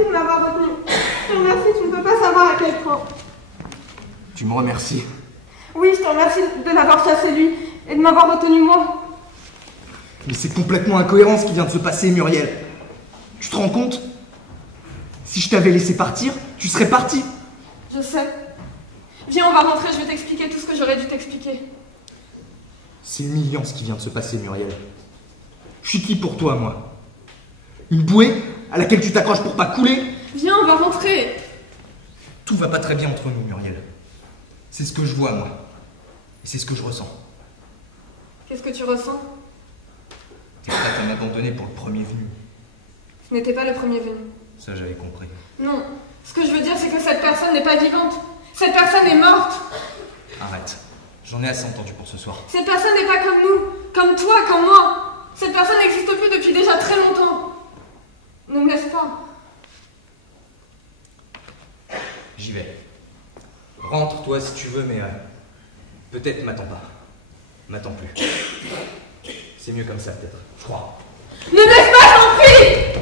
remercie de m'avoir retenu. Je te remercie, tu ne peux pas savoir à quel point. Tu me remercies? Oui, je te remercie de l'avoir chassé lui et de m'avoir retenu moi. Mais c'est complètement incohérent ce qui vient de se passer, Muriel. Tu te rends compte? Si je t'avais laissé partir, tu serais partie. Je sais. Viens, on va rentrer, je vais t'expliquer tout ce que j'aurais dû t'expliquer. C'est humiliant ce qui vient de se passer, Muriel. Je suis qui pour toi, moi? Une bouée à laquelle tu t'accroches pour pas couler? Viens, on va rentrer. Tout va pas très bien entre nous, Muriel. C'est ce que je vois, moi. Et c'est ce que je ressens. Qu'est-ce que tu ressens? T'es prête à m'abandonner pour le premier venu. Ce n'était pas le premier venu. Ça, j'avais compris. Non. Ce que je veux dire, c'est que cette personne n'est pas vivante. Cette personne est morte. Arrête. J'en ai assez entendu pour ce soir. Cette personne n'est pas comme nous. Comme toi, comme moi. Cette personne n'existe plus depuis déjà très longtemps. Ne me laisse pas. J'y vais. Rentre, toi, si tu veux, mais peut-être m'attends pas. M'attends plus. C'est mieux comme ça, peut-être. Je crois. Ne me laisse pas, j'en prie.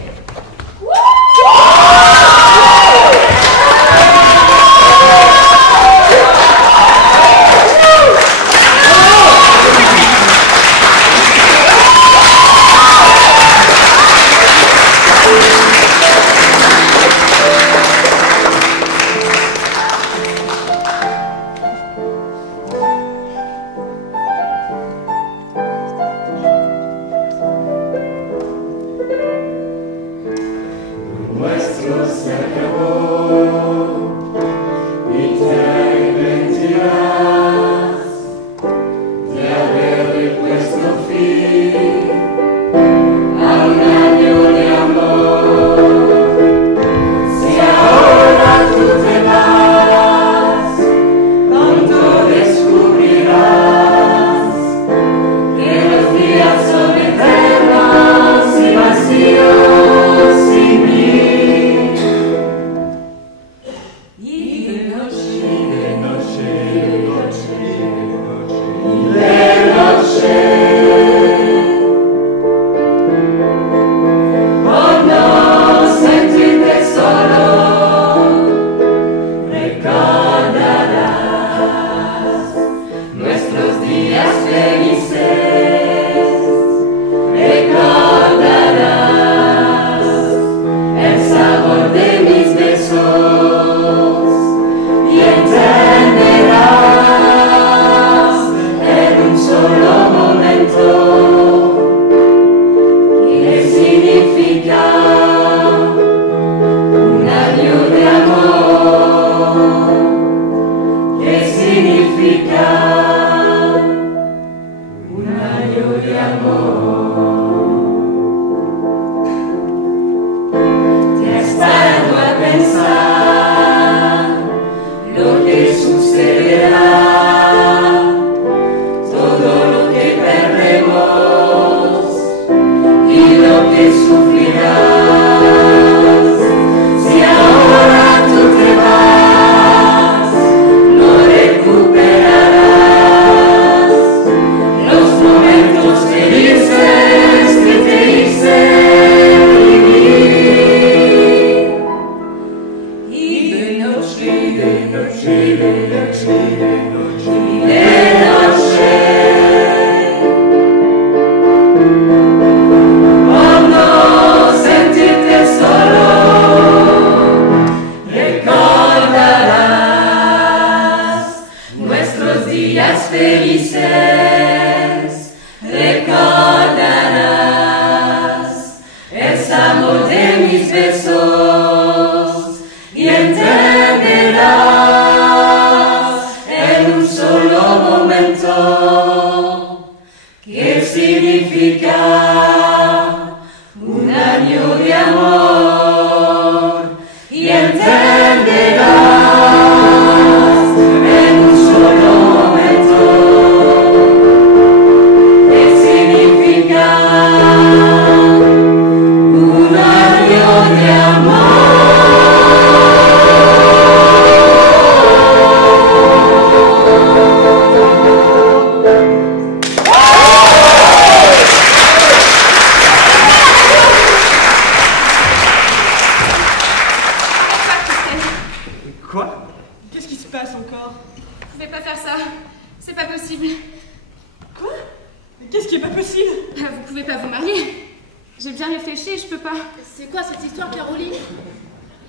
bien réfléchi et je peux pas. C'est quoi cette histoire, Caroline?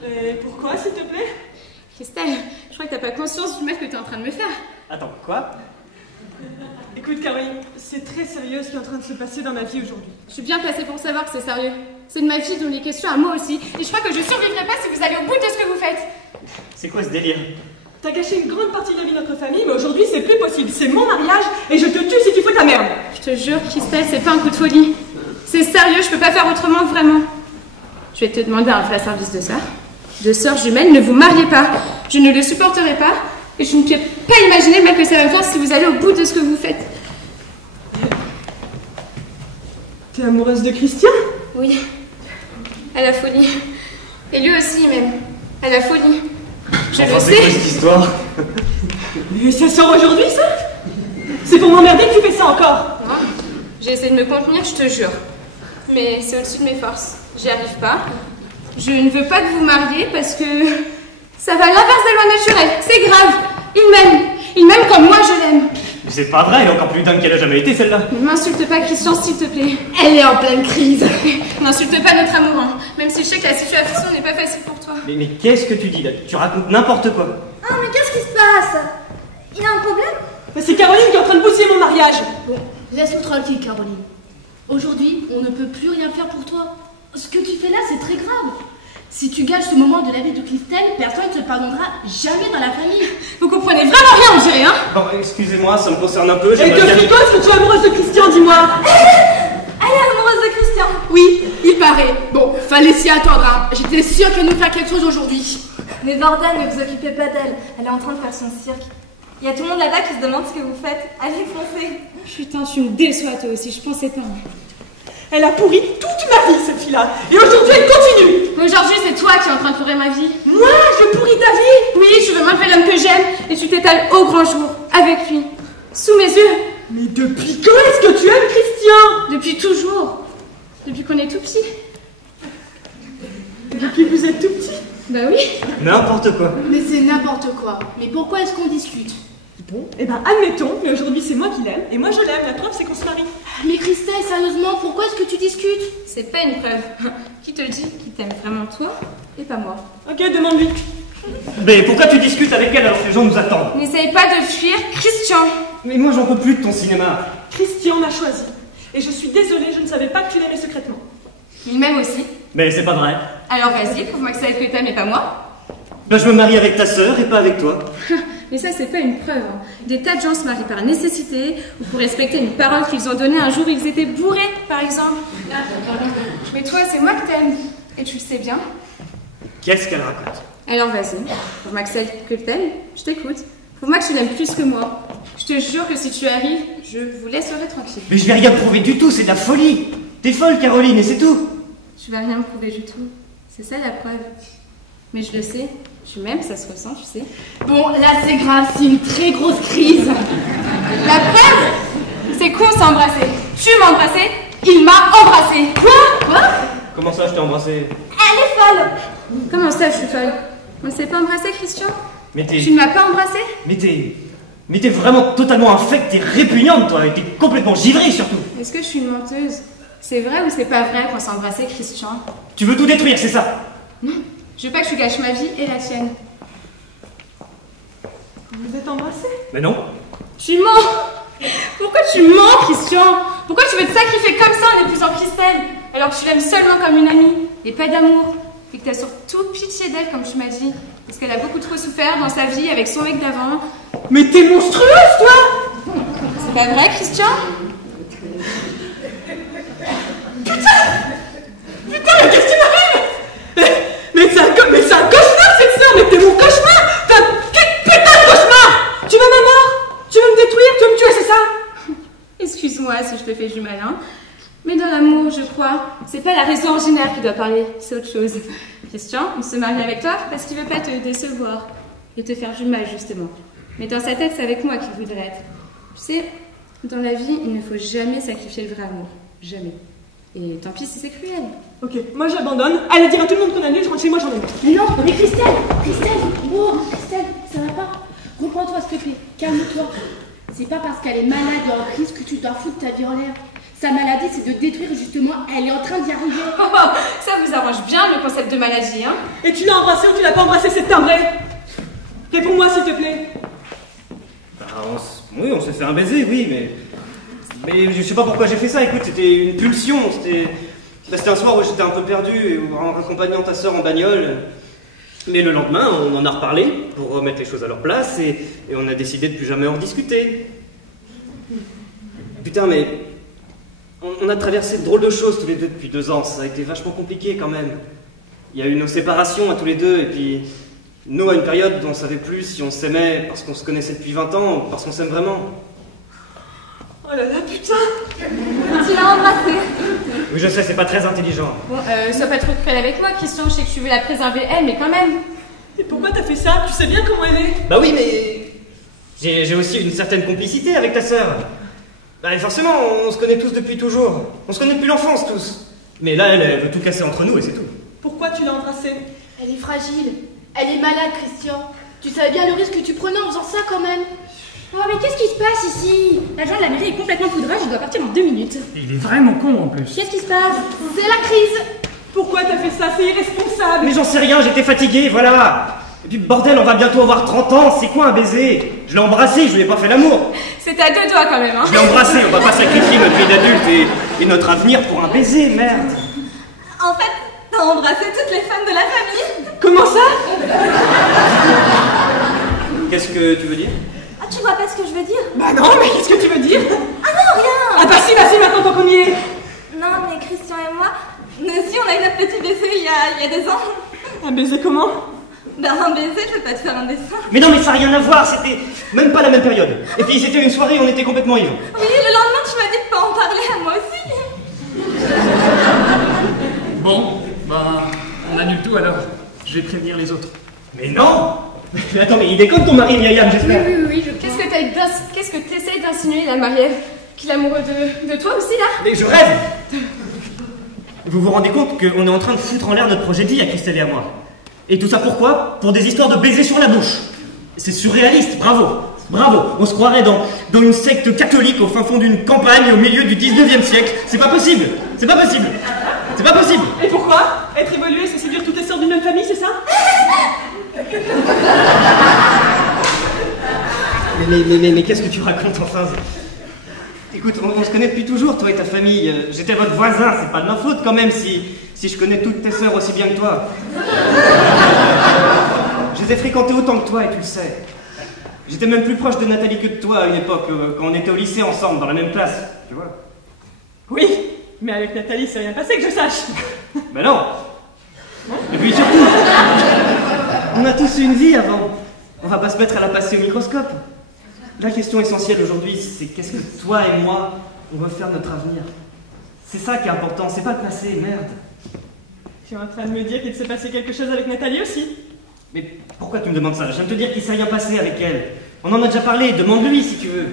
Et pourquoi, s'il te plaît? Christelle, je crois que t'as pas conscience du mal que t'es en train de me faire. Attends, quoi? Écoute, Caroline, c'est très sérieux ce qui est en train de se passer dans ma vie aujourd'hui. Je suis bien placée pour savoir que c'est sérieux. C'est de ma fille dont les questions à moi aussi. Et je crois que je survivrai pas si vous allez au bout de ce que vous faites. C'est quoi ce délire? T'as gâché une grande partie de la vie de notre famille, mais aujourd'hui c'est plus possible. C'est mon mariage et je te tue si tu fous ta merde. Je te jure, Christelle, c'est pas un coup de folie. C'est sérieux, je peux pas faire autrement, vraiment. Je vais te demander un vrai service de sœur. De sœurs jumelles, ne vous mariez pas. Je ne le supporterai pas. Et je ne peux pas imaginer même que ça va me faire si vous allez au bout de ce que vous faites. T'es amoureuse de Christian? Oui. À la folie. Et lui aussi, même. À la folie. Je le C'est quoi sais. cette histoire? Mais ça sort aujourd'hui, ça? C'est pour m'emmerder que tu fais ça encore? Non. J'ai essayé de me contenir, je te jure. Mais c'est au-dessus de mes forces. J'y arrive pas. Je ne veux pas que vous marier parce que ça va à l'inverse des lois naturelles. C'est grave. Il m'aime. Il m'aime comme moi je l'aime. Mais c'est pas vrai, elle est encore plus dingue qu'elle a jamais été celle-là. Ne m'insulte pas, Christian, s'il te plaît. Elle est en pleine crise. N'insulte pas notre amour, hein. Même si je sais que la situation n'est pas facile pour toi. Mais qu'est-ce que tu dis là? Tu racontes n'importe quoi. Ah, mais qu'est-ce qui se passe? Il y a un problème? Mais c'est Caroline qui est en train de bousiller mon mariage. Bon, laisse-nous tranquille, Caroline. Aujourd'hui, on ne peut plus rien faire pour toi. Ce que tu fais là, c'est très grave. Si tu gâches ce moment de la vie de Christelle, personne ne te pardonnera jamais dans la famille. Vous comprenez vraiment rien, on dirait, hein? Bon, excusez-moi, ça me concerne un peu. Et j'aimerais que bien- fricote que tu es amoureuse de Christian, dis-moi. Elle est amoureuse de Christian. Oui, il paraît. Bon, fallait s'y attendre, hein. J'étais sûre qu'elle nous ferait quelque chose aujourd'hui. Mais bordel, ne vous occupez pas d'elle. Elle est en train de faire son cirque. Il y a tout le monde là-bas qui se demande ce que vous faites. Allez, foncez. Putain, tu me déçois toi aussi, je pensais pas. Elle a pourri toute ma vie, cette fille-là. Et aujourd'hui, elle continue. Mais aujourd'hui, c'est toi qui es en train de pourrir ma vie. Moi, je pourris ta vie. Oui, je veux m'enlever l'homme que j'aime et tu t'étales au grand jour, avec lui, sous mes yeux, Mais depuis quand est-ce que tu aimes Christian? depuis toujours, depuis qu'on est tout petit. Depuis que vous êtes tout petit. Bah oui. N'importe quoi. Mais c'est n'importe quoi. Mais pourquoi est-ce qu'on discute? Bon, eh ben admettons, mais aujourd'hui c'est moi qui l'aime, et moi je l'aime, la preuve c'est qu'on se marie. Mais Christelle, sérieusement, pourquoi est-ce que tu discutes? C'est pas une preuve. Qui te dit qu'il t'aime vraiment toi et pas moi? Ok, demande-lui. Mais pourquoi tu discutes avec elle alors que les gens nous attendent? N'essaye pas de fuir Christian. Mais moi j'en peux plus de ton cinéma. Christian m'a choisi. Et je suis désolée, je ne savais pas que tu l'aimais secrètement. Il m'aime aussi. Mais c'est pas vrai. Alors vas-y, prouve-moi que c'est avec que t'aimes et pas moi. Ben je me marie avec ta sœur et pas avec toi. Mais ça, c'est pas une preuve. Hein. Des tas de gens se marient par nécessité ou pour respecter une parole qu'ils ont donnée un jour où ils étaient bourrés, par exemple. Mais toi, c'est moi que t'aimes. Et tu le sais bien. Qu'est-ce qu'elle raconte? Alors vas-y, prouve-moi que c'est que t'aimes. Je t'écoute. Prouve-moi que tu l'aimes plus que moi. Je te jure que si tu arrives, je vous laisserai tranquille. Mais je vais rien prouver du tout, c'est de la folie. T'es folle Caroline et c'est tout. Tu vas rien me prouver du tout. C'est ça la preuve. Mais je le sais. Tu m'aimes, ça se ressent, tu sais. Bon, là c'est grave, c'est une très grosse crise. La preuve, c'est qu'on s'est embrassé. Tu m'as embrassé, il m'a embrassé. Quoi? Comment ça je t'ai embrassé? Elle est folle. Comment ça, je suis folle? On ne s'est pas embrassé, Christian? Mais Tu ne m'as pas embrassé? Mais t'es vraiment totalement infecte, t'es répugnante toi, et t'es complètement givrée surtout. Est-ce que je suis une menteuse? C'est vrai ou c'est pas vrai qu'on s'est embrassé, Christian? Tu veux tout détruire, c'est ça? Non, je veux pas que tu gâches ma vie et la tienne. Vous êtes embrassés? Mais non. Tu mens! Pourquoi tu mens, Christian? Pourquoi tu veux te sacrifier comme ça en épousant Christelle? Alors que tu l'aimes seulement comme une amie et pas d'amour. Et que t'as surtout pitié d'elle, comme tu m'as dit. Parce qu'elle a beaucoup trop souffert dans sa vie avec son mec d'avant. Mais t'es monstrueuse, toi! C'est pas vrai, Christian? Putain, mais qu'est-ce qui m'arrive? Mais c'est un cauchemar, cette sœur! Mais t'es mon cauchemar! Enfin, quel putain de cauchemar! Tu veux ma mort? Tu veux me détruire? Tu veux me tuer, c'est ça? Excuse-moi si je te fais du malin. Mais dans l'amour, je crois, c'est pas la raison originaire qui doit parler, c'est autre chose. Christian, il se marie avec toi parce qu'il veut pas te décevoir et te faire du mal, justement. Mais dans sa tête, c'est avec moi qu'il voudrait être. Tu sais, dans la vie, il ne faut jamais sacrifier le vrai amour. Jamais. Et tant pis si c'est cruel. Ok, moi j'abandonne. Allez dire à tout le monde qu'on annule, je rentre chez moi, j'en ai marre. Mais non, mais Christelle, oh, Christelle, ça va pas. Reprends-toi, s'il te plaît. Calme-toi. C'est pas parce qu'elle est malade et en crise que tu dois foutre ta vie en l'air. Sa maladie, c'est de détruire justement. Elle est en train d'y arriver. Oh, ça vous arrange bien le concept de maladie, hein? Et tu l'as embrassé ou tu l'as pas embrassé, c'est timbré? Réponds-moi s'il te plaît. Bah, oui, on s'est fait un baiser, oui, mais je sais pas pourquoi j'ai fait ça. Écoute, c'était une pulsion. C'était un soir où j'étais un peu perdu, en accompagnant ta sœur en bagnole. Mais le lendemain, on en a reparlé pour remettre les choses à leur place et on a décidé de plus jamais en rediscuter. Putain, mais on a traversé de drôles de choses tous les deux depuis 2 ans. Ça a été vachement compliqué quand même. Il y a eu nos séparations à tous les deux et puis nous à une période où on savait plus si on s'aimait parce qu'on se connaissait depuis 20 ans ou parce qu'on s'aime vraiment. Oh là là, putain! Tu l'as embrassé. Oui, je sais, c'est pas très intelligent. Bon, sois pas trop cruel avec moi, Christian. Je sais que tu veux la préserver, elle, mais quand même. Et pourquoi t'as fait ça? Tu sais bien comment elle est. Bah oui, mais j'ai aussi une certaine complicité avec ta sœur. Bah forcément, on se connaît tous depuis toujours. On se connaît depuis l'enfance tous. Mais là, elle veut tout casser entre nous et c'est tout. Pourquoi tu l'as embrassée? Elle est fragile. Elle est malade, Christian. Tu savais bien le risque que tu prenais en faisant ça quand même. Oh, mais qu'est-ce qui se passe ici? L'agent de la mairie est complètement poudrage, il doit partir dans 2 minutes. Il est vraiment con en plus. Qu'est-ce qui se passe? C'est la crise. Pourquoi t'as fait ça? C'est irresponsable. Mais j'en sais rien, j'étais fatigué, voilà. Et puis bordel, on va bientôt avoir 30 ans, c'est quoi un baiser? Je l'ai embrassé, je lui ai pas fait l'amour. C'est à 2 doigts quand même, hein. Je l'ai embrassé, on va pas sacrifier notre vie d'adulte et notre avenir pour un baiser, merde. En fait, t'as embrassé toutes les femmes de la famille. Comment ça? Qu'est-ce que tu veux dire? Ah, tu vois pas ce que je veux dire? Bah non, mais qu'est-ce que tu veux dire? Ah non, rien. Ah bah si, vas-y, maintenant tant qu'on y est. Non, mais Christian et moi, nous aussi, on a eu notre petit baiser il y a 2 ans. Un baiser comment? Ben, un baiser, je vais pas te faire un dessin. Mais non, mais ça n'a rien à voir, c'était même pas la même période. Et puis c'était une soirée, on était complètement ivres. Oui, le lendemain, tu m'as dit de pas en parler à moi aussi. Bon, bah, on annule tout alors. Je vais prévenir les autres. Mais non. Mais attends, mais il déconne ton mari, Myriam, j'espère. Oui, Qu'est-ce que t'essayes d'insinuer là, Marie-Ève? Qu'il est amoureux de toi aussi, là? Mais je rêve. Vous vous rendez compte qu'on est en train de foutre en l'air notre projet de vie à Christelle et à moi? Et tout ça pourquoi? Pour des histoires de baisers sur la bouche. C'est surréaliste, bravo. Bravo, on se croirait dans une secte catholique au fin fond d'une campagne au milieu du 19e siècle. C'est pas possible. C'est pas possible. C'est pas possible. Et pourquoi? Être évolué, c'est séduire toutes les sœurs d'une même famille, c'est ça? Mais qu'est-ce que tu racontes enfin? Écoute, on se connaît depuis toujours, toi et ta famille. J'étais votre voisin, c'est pas de ma faute quand même si je connais toutes tes sœurs aussi bien que toi. Je les ai fréquentées autant que toi et tu le sais. J'étais même plus proche de Nathalie que de toi à une époque, quand on était au lycée ensemble, dans la même classe, tu vois. Oui, mais avec Nathalie, c'est rien passé que je sache. Ben non. Et puis surtout, on a tous eu une vie avant. On va pas se mettre à la passer au microscope. La question essentielle aujourd'hui, c'est qu'est-ce que toi et moi, on veut faire de notre avenir. C'est ça qui est important, c'est pas le passé, merde. Tu es en train de me dire qu'il s'est passé quelque chose avec Nathalie aussi? Mais pourquoi tu me demandes ça? Je viens de te dire qu'il s'est rien passé avec elle. On en a déjà parlé, demande-lui si tu veux.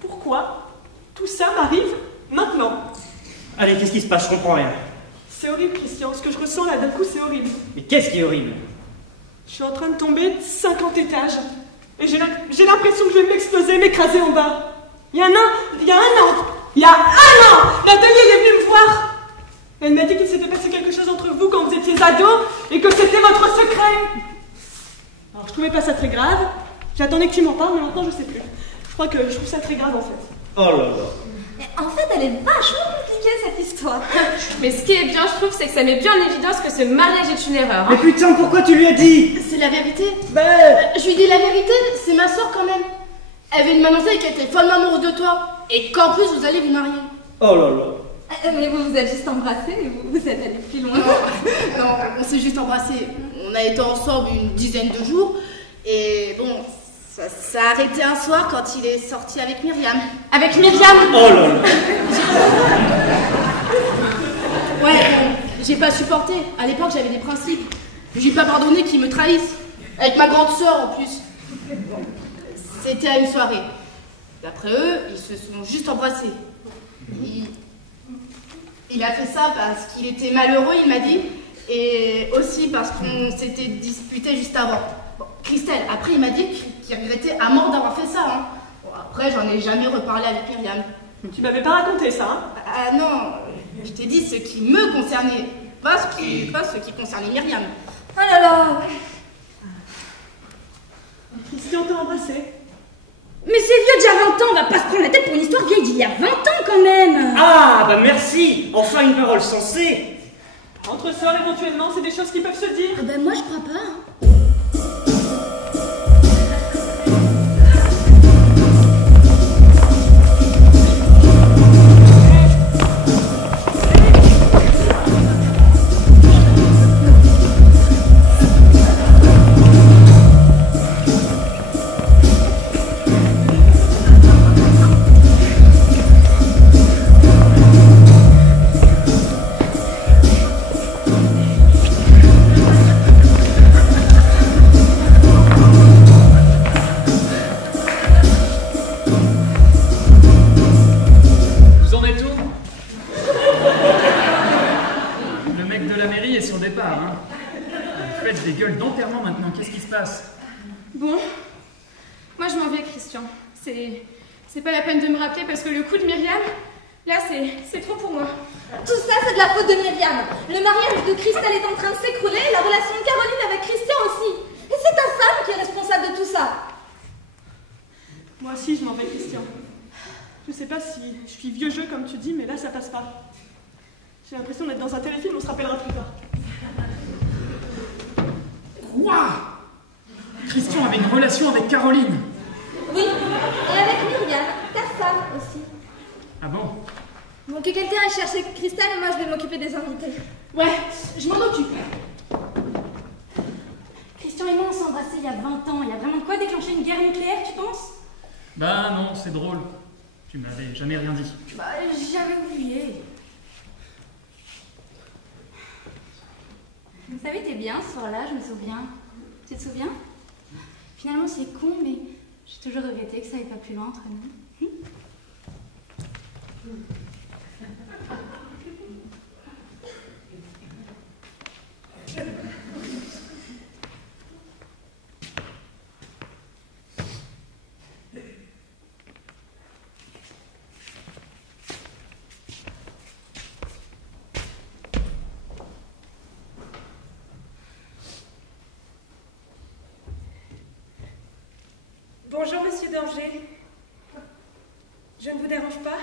Pourquoi tout ça m'arrive maintenant? Allez, qu'est-ce qui se passe? Je comprends rien. C'est horrible, Christian. Ce que je ressens là d'un coup, c'est horrible. Mais qu'est-ce qui est horrible? Je suis en train de tomber de 50 étages. Et j'ai l'impression que je vais m'exploser, m'écraser en bas. Il y a un an, Nathalie, elle est venue me voir. Elle m'a dit qu'il s'était passé quelque chose entre vous quand vous étiez ados et que c'était votre secret. Alors je trouvais pas ça très grave. J'attendais que tu m'en parles, mais maintenant je sais plus. Je crois que je trouve ça très grave en fait. Oh là là. En fait, elle est vachement compliquée cette histoire. Mais ce qui est bien, je trouve, c'est que ça met bien en évidence que ce mariage est une erreur. Mais putain, pourquoi tu lui as dit? C'est la vérité. Bah, Je lui dis la vérité, c'est ma soeur quand même. Elle vient de m'annoncer qu'elle était follement amoureuse de toi. Et qu'en plus, vous allez vous marier. Oh là là. Mais vous êtes juste embrassés et vous êtes allés plus loin. Non, on s'est juste embrassés. On a été ensemble une dizaine de jours. Et bon, ça a arrêté un soir quand il est sorti avec Myriam. Avec Myriam? Oh là là. Ouais, bon, j'ai pas supporté. À l'époque, j'avais des principes. J'ai pas pardonné qu'ils me trahissent. Avec ma grande sœur en plus. Bon, c'était à une soirée. D'après eux, ils se sont juste embrassés. Il a fait ça parce qu'il était malheureux, il m'a dit. Et aussi parce qu'on s'était disputé juste avant. Bon, Christelle, après, il m'a dit qu'il regrettait à mort d'avoir fait ça. Hein. Bon, après, j'en ai jamais reparlé avec Myriam. Tu m'avais pas raconté ça, hein? Ah non, je t'ai dit ce qui me concernait, pas ce qui concernait Myriam. Oh là là. Christian t'a embrassé. Mais c'est vieux déjà 20 ans, on va pas se prendre la tête pour une histoire vieille d'il y a 20 ans quand même. Ah, bah merci. Enfin une parole sensée. Entre sœurs, éventuellement, c'est des choses qui peuvent se dire. Ah bah moi je crois pas. Bon, moi je m'en vais, Christian. C'est pas la peine de me rappeler parce que le coup de Myriam, là c'est trop pour moi. Tout ça, c'est de la faute de Myriam. Le mariage de Christelle est en train de s'écrouler et la relation de Caroline avec Christian aussi. Et c'est ta femme qui est responsable de tout ça. Moi aussi, je m'en vais, Christian. Je sais pas si je suis vieux jeu comme tu dis, mais là, ça passe pas. J'ai l'impression d'être dans un téléfilm, on se rappellera plus tard. Quoi? Christian avait une relation avec Caroline. Oui, et avec Myriam, ta femme aussi. Ah bon? Bon, que quelqu'un aille chercher Christelle et moi je vais m'occuper des invités. Ouais, je m'en occupe. Christian et moi on s'est embrassés il y a 20 ans. Il y a vraiment de quoi déclencher une guerre nucléaire, tu penses? Bah non, c'est drôle. Tu m'avais jamais rien dit. Bah j'avais oublié. Vous savez, t'es bien ce soir-là, je me souviens. Tu te souviens? Finalement c'est con, mais j'ai toujours regretté que ça n'aille pas plus loin entre nous. Bonjour, monsieur Danger. Je ne vous dérange pas?